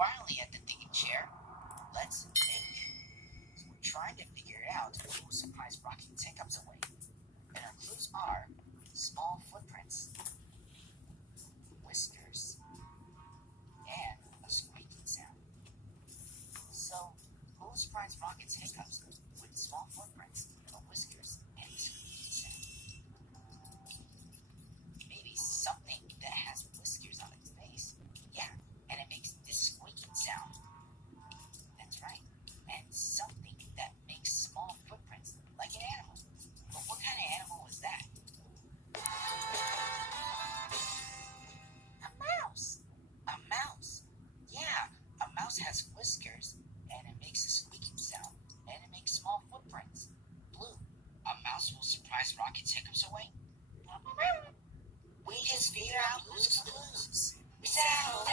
finally at the thinking chair. Let's think. We're trying to figure out who will surprise Rocky and Hiccups away. And our clues are small footprints, whiskers, and a squeaking sound. So, who will surprise Rocky and Hiccups with small footprints, whiskers, and a squeaking sound? Maybe something that has whiskers on its face. Yeah, and it makes this squeaking sound. That's right. And something that makes small footprints, like an animal. But what kind of animal was that? A mouse. A mouse. Yeah, a mouse has whiskers, and it makes a squeaking sound, and it makes small footprints. Blue. A mouse will surprise Rocket's hiccups away? We just figured out Blue's Clues. Peace out.